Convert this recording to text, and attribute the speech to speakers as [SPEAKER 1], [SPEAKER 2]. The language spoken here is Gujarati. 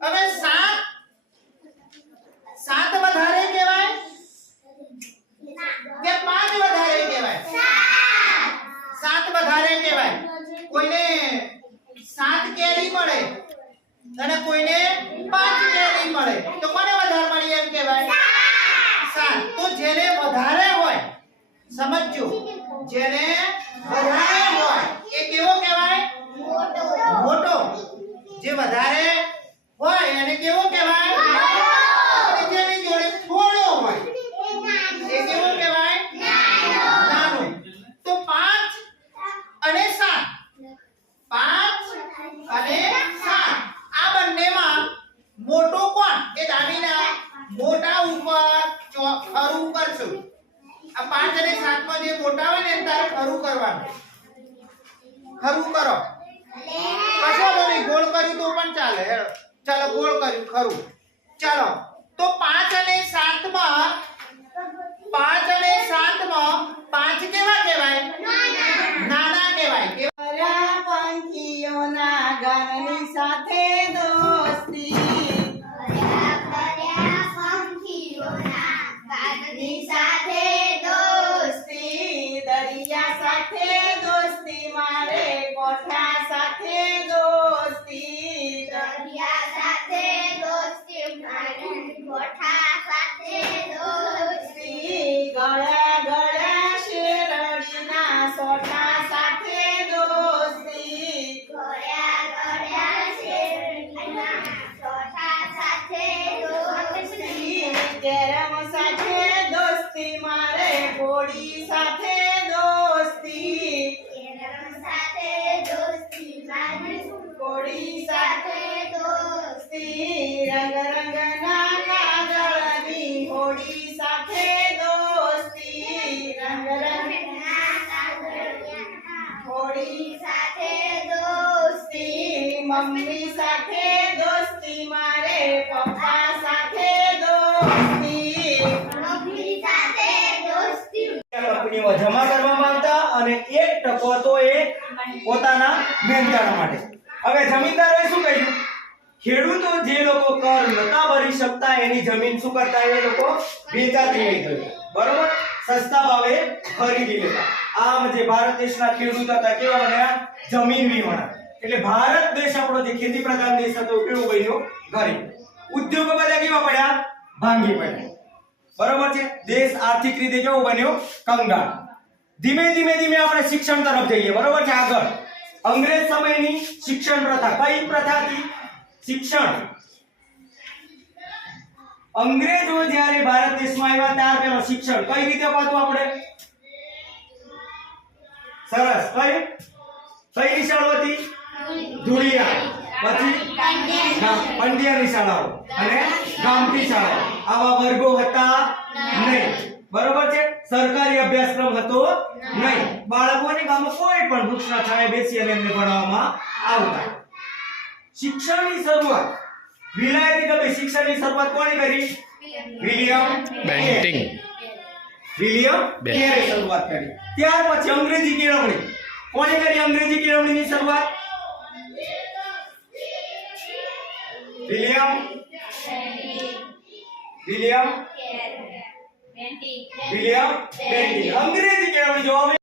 [SPEAKER 1] હવે સાત સાત વધારે કહેવાય કે પાંચ વધારે કહેવાય? સાત વધારે કહેવાય. કોઈને સાત કેરી મળે અને કોઈને પાંચ કેરી મળે. તો કોને વધારે મળી એમ કહેવાય? સાત. તો જેને વધારે હોય, સમજજો, જેને વધારે હોય અને સાત. આ બંનેમાં મોટો કોણ? એ દાદીના મોટા ઉપર ખરું કરશું આ પાંચ અને સાતમાં જે મોટા હોય ને તારે ખરું કરવાનું. ખરું કરો. કશો વાંધો નહીં, ગોળ કર્યું તો પણ ચાલે. ચાલો, ગોળ કર્યું, ખરું. ચાલો. તો પાંચ અને સાતમાં પાંચ અને સાતમાં પાંચ કેવા કહેવાય નાના કહેવાય કેવા?
[SPEAKER 2] મારા પંખીઓના ગાનની સાથે ઘોડી સાથે દોસ્તી. ઘોડી સાથે દોસ્તી રંગ રંગના કાગળની હોડી સાથે દોસ્તી. રંગ રંગ સાથે દોસ્તી. મમ્મી સાથે દોસ્તી.
[SPEAKER 3] જમીન શું ભારત એટલે ભારત દેશ આપણો જે ખેતી પ્રધાન દેશ હતો, કેવો બન્યો? ગરીબ. ઉદ્યોગો બધા કેવા પડ્યા? ભાંગી પડ્યા. બરોબર છે? દેશ આર્થિક રીતે કેવો બન્યો? કંગાળ. ધીમે ધીમે ધીમે આપણે શિક્ષણ તરફ જઈએ. બરોબર છે આગળ. અંગ્રેજ સમયની શિક્ષણ પ્રથા કઈ પ્રથા હતી? શિક્ષણ. અંગ્રેજો જ્યારે ભારત દેશમાં આવ્યા ત્યાર પહેલા શિક્ષણ. કઈ રીતે પાતું આપણે? સરસ. કઈ? કઈ નિશાળ હતી? ધુળિયા. પછી? પંડિયાની શાળાઓ અને ગામઠી શાળાઓ. આવા વર્ગો હતા નહીં. બરોબર છે? સરકારી અભ્યાસક્રમ હતો નહીં. બાળકોને ગામમાં કોઈ પણ વૃક્ષના છાંય બેસી અને એમને ભણાવવામાં આવતા. શિક્ષણની શરૂઆત. વિલાયતી કવિ શિક્ષણની શરૂઆત કોણે કરી? William
[SPEAKER 4] Bentinck.
[SPEAKER 3] વિલિયમ કેરે શરૂઆત કરી. ત્યાર પછી અંગ્રેજી કેળવણી. કોણે કરી અંગ્રેજી કેળવણીની શરૂઆત? વિલિયમ? વિલિયમ? વિલિયમ બેન્ટી અંગ્રેજી કેળવણી જો હવે